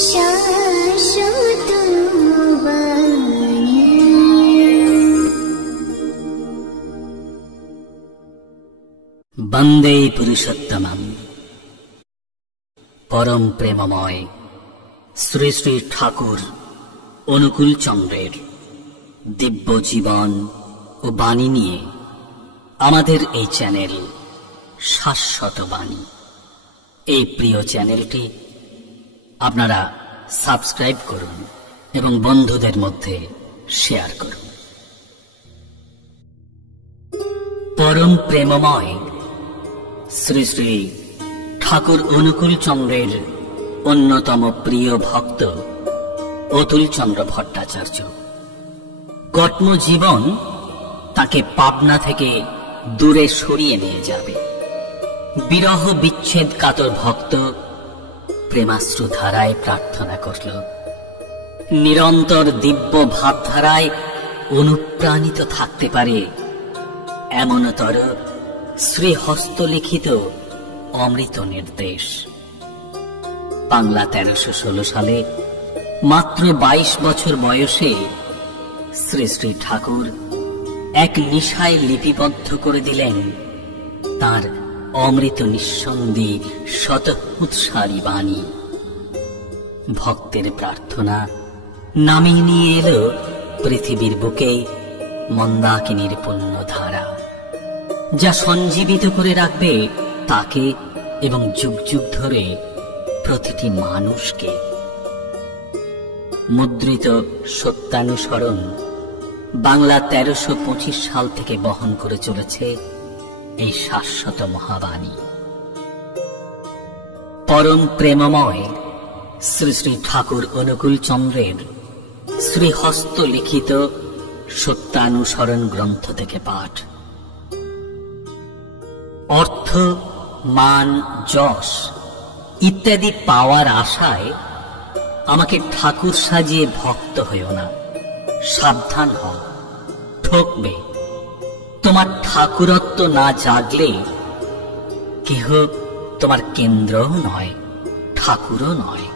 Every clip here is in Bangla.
শাশ্বত বাণী। বন্দে পুরুষোত্তমম। পরম প্রেমময় শ্রী শ্রী ঠাকুর অনুকূল চন্দ্রের দিব্য জীবন ও বাণী নিয়ে আমাদের এই চ্যানেল শাশ্বত বাণী। এই প্রিয় চ্যানেলটি আপনারা সাবস্ক্রাইব করুন এবং বন্ধুদের মধ্যে শেয়ার করুন। পরম প্রেমময় শ্রী শ্রী ঠাকুর অনুকূল চন্দ্রের অন্যতম প্রিয় ভক্ত অতুল চন্দ্র ভট্টাচার্য। কর্মজীবন তাকে পাবনা থেকে দূরে সরিয়ে নিয়ে যাবে। বিরহ বিচ্ছেদ কাতর ভক্ত প্রেমাশ্রু ধারায় প্রার্থনা করল, নিরন্তর দিব্য ভাবধারায় অনুপ্রাণিত থাকতে পারে এমনতর শ্রী হস্তলিখিত অমৃত নির্দেশ। বাংলা 1316 সালে মাত্র 22 বছর বয়সে শ্রী শ্রী ঠাকুর এক নিশায় লিপিবদ্ধ করে দিলেন তার অমৃত নিঃসন্দি শত উৎসারী বাণী। ভক্তের প্রার্থনা নামিয়ে নিয়ে এলো পৃথিবীর বুকে মন্দাকিনীর পুণ্য ধারা, যা সঞ্জীবিত করে রাখবে তাকে এবং যুগ যুগ ধরে প্রতিটি মানুষকে। মুদ্রিত সত্যানুসরণ বাংলা 1325 সাল থেকে বহন করে চলেছে এই শাশ্বত মহাবাণী। পরম প্রেমময় শ্রী শ্রী ঠাকুর অনুকূল চন্দ্রের শ্রীহস্ত লিখিত সত্যানুসরণ গ্রন্থ থেকে পাঠ। অর্থ, মান, যশ ইত্যাদি পাওয়ার আশায় আমাকে ঠাকুর সাজিয়ে ভক্ত হইও না। সাবধান হও, ঠকবে। তোমার ঠাকুরত্ব না জাগলে কেহ তোমার কেন্দ্রও নয়, ঠাকুরও নয়।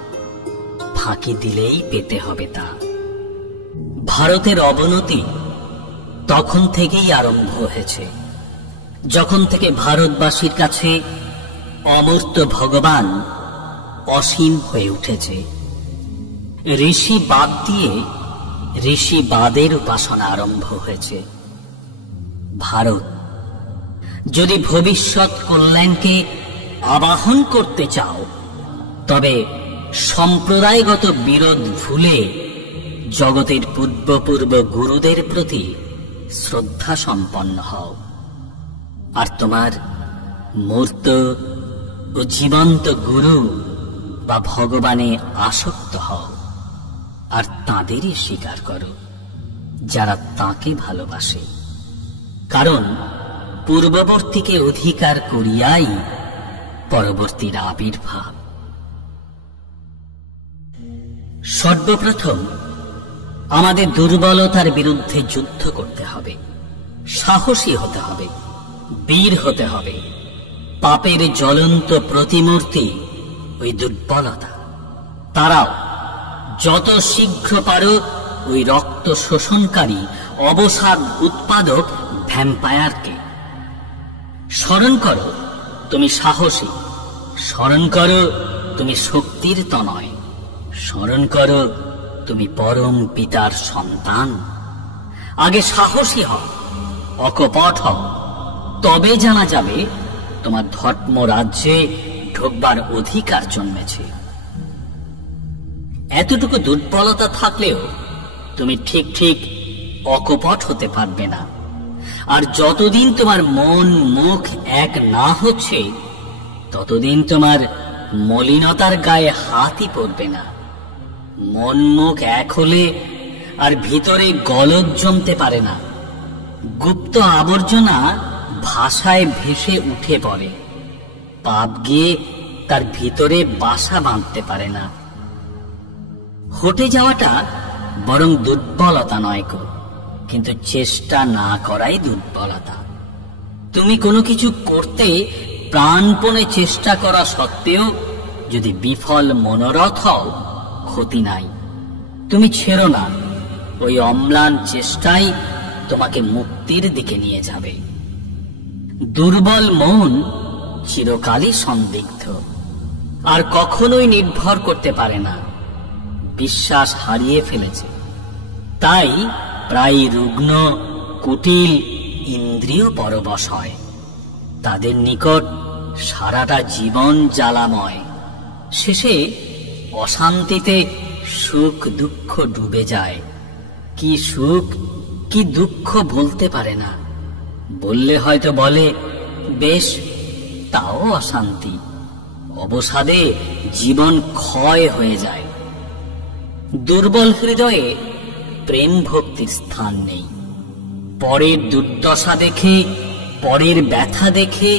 ফাঁকি দিলেই পেতে হবে তা। ভারতের অবনতি তখন থেকেই আরম্ভ হয়েছে, যখন থেকে ভারতবাসীর কাছে অমূর্ত ভগবান অসীম হয়ে উঠেছে। ঋষি বাদ দিয়ে ঋষিবাদের উপাসনা আরম্ভ হয়েছে। ভারত যদি ভবিষ্যৎ কল্যাণকে আবাহন করতে চাও, তবে সম্প্রদায়গত বিরোধ ভুলে জগতের পূর্ব গুরুদের প্রতি শ্রদ্ধা সম্পন্ন হও। আর তোমার মূর্ত ও জীবন্ত গুরু বা ভগবানে আসক্ত হও, আর তাঁদেরই স্বীকার করো যারা তাঁকে ভালোবাসে। কারণ পূর্ববর্তীকে অধিকার করিয়াই পরবর্তীর আবির্ভাব। সর্বপ্রথম আমাদের দুর্বলতার বিরুদ্ধে যুদ্ধ করতে হবে, সাহসী হতে হবে, বীর হতে হবে। পাপের জ্বলন্ত প্রতিমূর্তি ওই দুর্বলতা। তারাও যত শীঘ্র পারো ওই রক্ত শোষণকারী অবসাদ উৎপাদক ভ্যাম্পায়ারকে। স্মরণ করো তুমি সাহসী, স্মরণ করো তুমি শক্তির তনয়, স্মরণ করো তুমি পরম পিতার সন্তান। আগে সাহসী হও, অকপট হও, তবে জানা যাবে তোমার ধর্ম রাজ্যে ঢোকবার অধিকার জন্মেছে। এতটুকু দুর্বলতা থাকলেও তুমি ঠিক অকপট হতে পারবে না। আর যতদিন তোমার মন মুখ এক না হচ্ছে, ততদিন তোমার মলিনতার গায়ে হাতই পড়বে না। মন মুখ এক হলে আর ভিতরে গলদ জমতে পারে না। গুপ্ত আবর্জনা ভাষায় ভেসে উঠে পড়ে। পাপ গিয়ে তার ভিতরে বাসা বাঁধতে পারে না। হটে যাওয়াটা বরং দুর্বলতা নয় গো, কিন্তু চেষ্টা না করাই দুর্বলতা। তুমি কোনো কিছু করতে প্রাণপণে চেষ্টা করা সত্ত্বেও যদি বিফল মনোরথ হও, ক্ষতি নাই। তুমি ছেড়ো না, ওই অম্লান চেষ্টাই তোমাকে মুক্তির দিকে নিয়ে যাবে। দুর্বল মন চিরকালই সন্দিগ্ধ, আর কখনোই নির্ভর করতে পারে না, বিশ্বাস হারিয়ে ফেলেছে। তাই প্রায় রুগ্ন, কুটিল, ইন্দ্রিয় পরবশ হয়। তাদের নিকট সারাটা জীবন জ্বালাময়, শেষে অশান্তিতে সুখ দুঃখ ডুবে যায়। কি সুখ কি দুঃখ বলতে পারে না, বললে হয়তো বলে বেশ, তাও অশান্তি। অবসাদে জীবন ক্ষয় হয়ে যায়। দুর্বল হৃদয়ে প্রেম ভক্তির স্থান নেই। পরের দুর্দশা দেখে, পরের ব্যথা দেখে,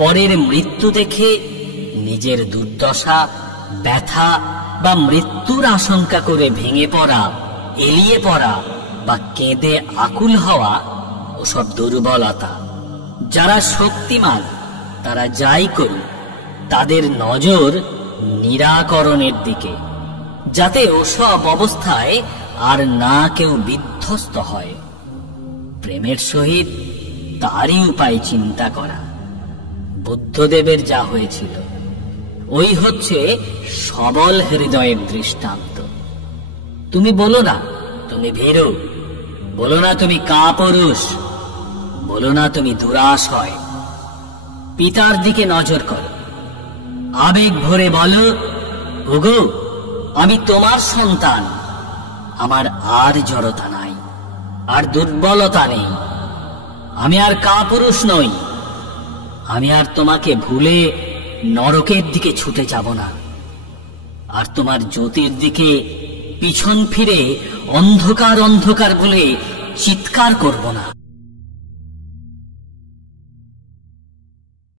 পরের মৃত্যু দেখে নিজের দুর্দশা, ব্যথা বা মৃত্যুর আশঙ্কা করে ভেঙে পড়া, এলিয়ে পড়া বা কেঁদে আকুল হওয়া ওসব দুর্বলতা। যারা শক্তিমান তারা যাই করুক, তাদের নজর নিরাকরণের দিকে, যাতে ওসব অবস্থায় আর না কেউ বিধ্বস্ত হয়। প্রেমের সহিত তারই উপায় চিন্তা করা। বুদ্ধদেবের যা হয়েছিল, ওই হচ্ছে সবল হৃদয়ের দৃষ্টান্ত। তুমি বলো না তুমি ভীরু, বলো না তুমি কাপুরুষ, বলো না তুমি দুরাশয়। পিতার দিকে নজর করো, আবেগ ভরে বলো, ওগো আমি তোমার সন্তান, আমার আর জড়তা নাই, আর দুর্বলতা নেই, আমি আর কাপুরুষ নই, আমি আর তোমাকে ভুলে নরকের দিকে ছুটে যাব না, আর তোমার জ্যোতির দিকে পিছন ফিরে অন্ধকার অন্ধকার বলে চিৎকার করব না।